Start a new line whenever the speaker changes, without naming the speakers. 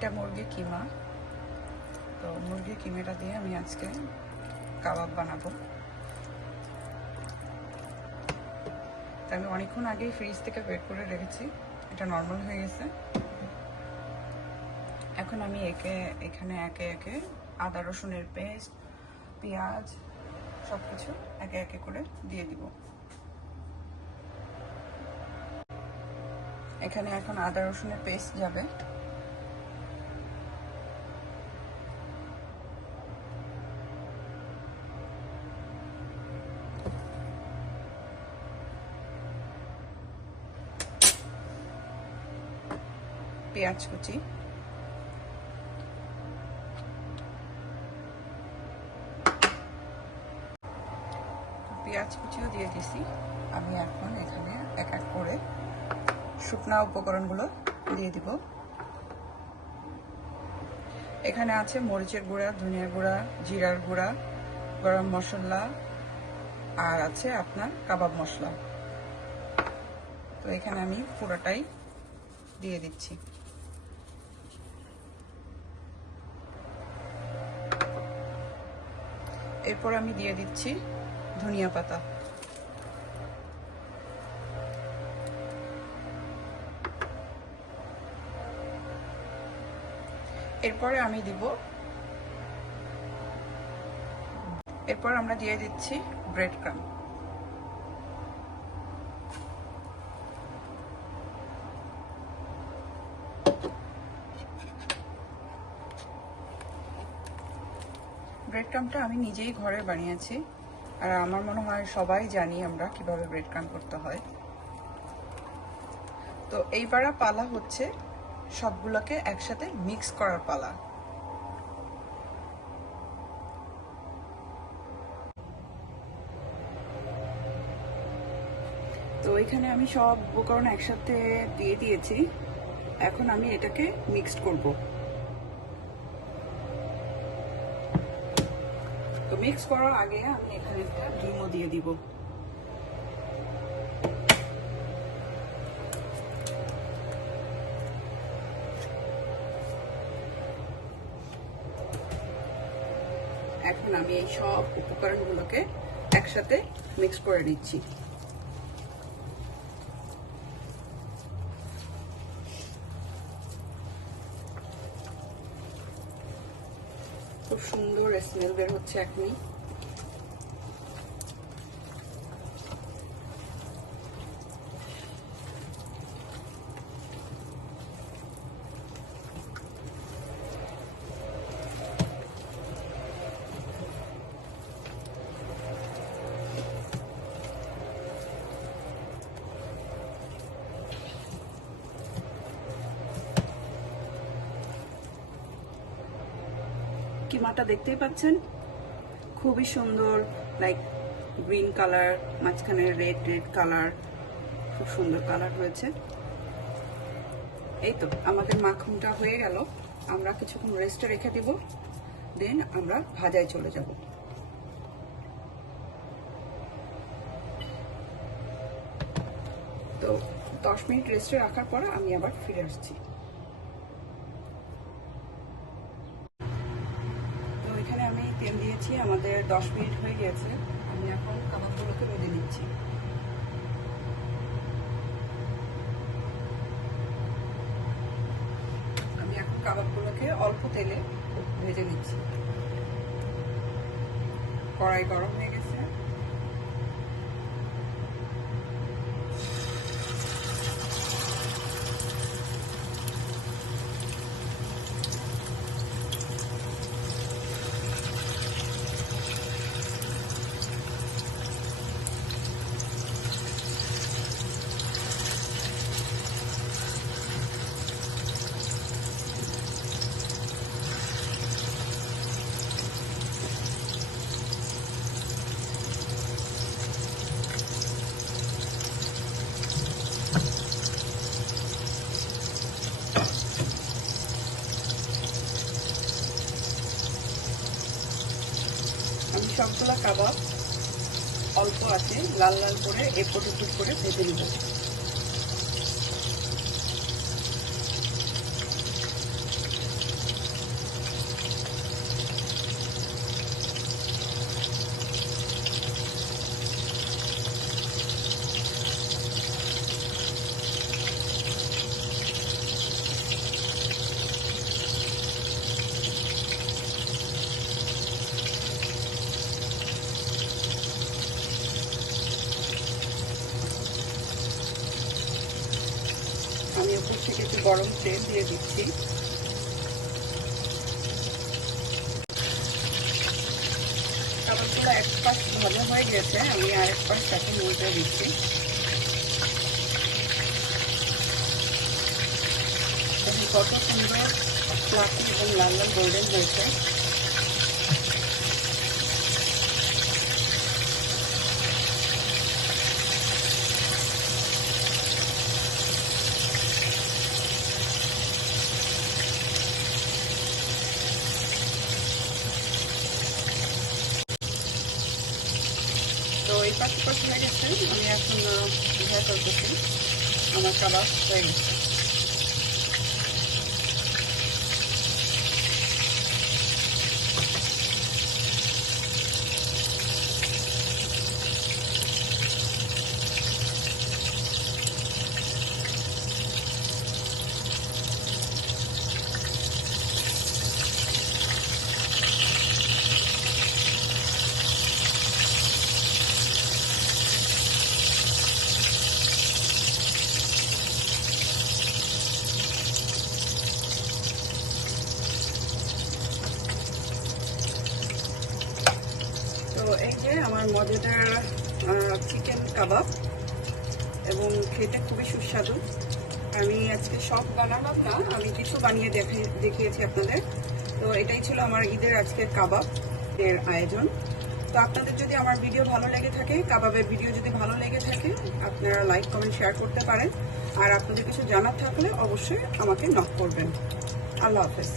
এটা মুরগি কিমা। তো মুরগি কিমাটা দিয়ে আমি আজকে কাবাব বানাবো। তা আমি অনেকক্ষণ আগেই ফ্রিজ থেকে বের করে রেখেছি। এটা নর্মাল হয়ে গেছে। এখন আমি একে, এখানে একে একে আদা, রসুনের পেস্ট পেঁয়াজ সব কিছু একে একে করে দিয়ে দিব। এখানে এখন আদা, রসুনের পেস্ট যাবে। পেঁয়াজ কুচি। পেঁয়াজ কুচিও দিয়ে দিছি। আমি এখন এখানে এক এক করে শুকনা উপকরণগুলো দিয়ে দিব। এখানে আছে মরিচের গুঁড়া, ধনিয়ার গুঁড়া, জিরার গুঁড়া, গরম মশলা আর আছে আপনার কাবাব মশলা। তো এখানে আমি পুরোটাই দিয়ে দিচ্ছি। এরপর আমি দিয়ে দিচ্ছি ধনিয়া পাতা। এরপরে আমি দিব, এরপর আমরা দিয়ে দিচ্ছি ব্রেড ক্রাম ব্রেড ক্রামটা আমি নিজেই ঘরে বানিয়েছি আর আমার মনে হয় সবাই জানি আমরা কীভাবে ব্রেড ক্রাম করতে হয়। তো এইবার পালা হচ্ছে সবগুলোকে একসাথে মিক্স করার পালা। তো এখানে আমি সব উপকরণ একসাথে দিয়ে দিয়েছি। এখন আমি এটাকে মিক্সড করব। মিক্স করার আগে আমি এখানে ডিমও দিয়ে দিব। এখন আমি এই সব উপকরণগুলোকে একসাথে মিক্স করে নিচ্ছি। সুন্দর স্মেল বের হচ্ছে এখনই। কিমাটা দেখতেই পাচ্ছেন? খুবই সুন্দর লাইক গ্রিন কালার মাঝখানে রেড রেড কালার খুব সুন্দর কালার হয়েছে। এই তো, আমাদের মাখনটা হয়ে গেল। আমরা কিছুক্ষণ রেস্টে রেখে দিব দেন আমরা ভাজায় চলে যাব। তো, দশ মিনিট রেস্টে রাখার পর আমি আবার ফিরে আসছি। তেল দিয়েছি, আমাদের দশ মিনিট হয়ে গেছে। আমি এখন কাবাবগুলোকে রেডি দিচ্ছি আমি এখন কাবাবগুলোকে অল্প তেলে ভেজে নিচ্ছি। কড়াই গরম হয়ে গেছে আমি সবগুলা কাবাব অল্প আছে লাল লাল করে এপট টুক করে ভেজে নিব গরম তেল দিয়ে দিচ্ছি। এক পাশ ভালো হয়ে গেছে, আমি আরেক পাশ সাথে উল্টে দিচ্ছি। কত সুন্দর ফ্লাফি এবং লাল লাল গোল্ডেন হয়েছে। পাঁচ পাঁচ হয়ে গেছে আমি এখন ভেজা করতেছি। আমার খাবার হয়ে গেছে। যে আমার মজাদার চিকেন কাবাব এবং খেতে খুবই সুস্বাদু। আমি আজকে সব বানালাম না, আমি কিছু বানিয়ে দেখে, দেখিয়েছি আপনাদের। তো এটাই ছিল আমার ঈদের আজকের কাবাব এর আয়োজন। তো আপনাদের যদি আমার ভিডিও ভালো লেগে থাকে কাবাবের ভিডিও যদি ভালো লেগে থাকে, আপনারা লাইক কমেন্ট শেয়ার করতে পারেন। আর আপনাদের কিছু জানার থাকলে অবশ্যই আমাকে নক করবেন। আল্লাহ হাফেজ।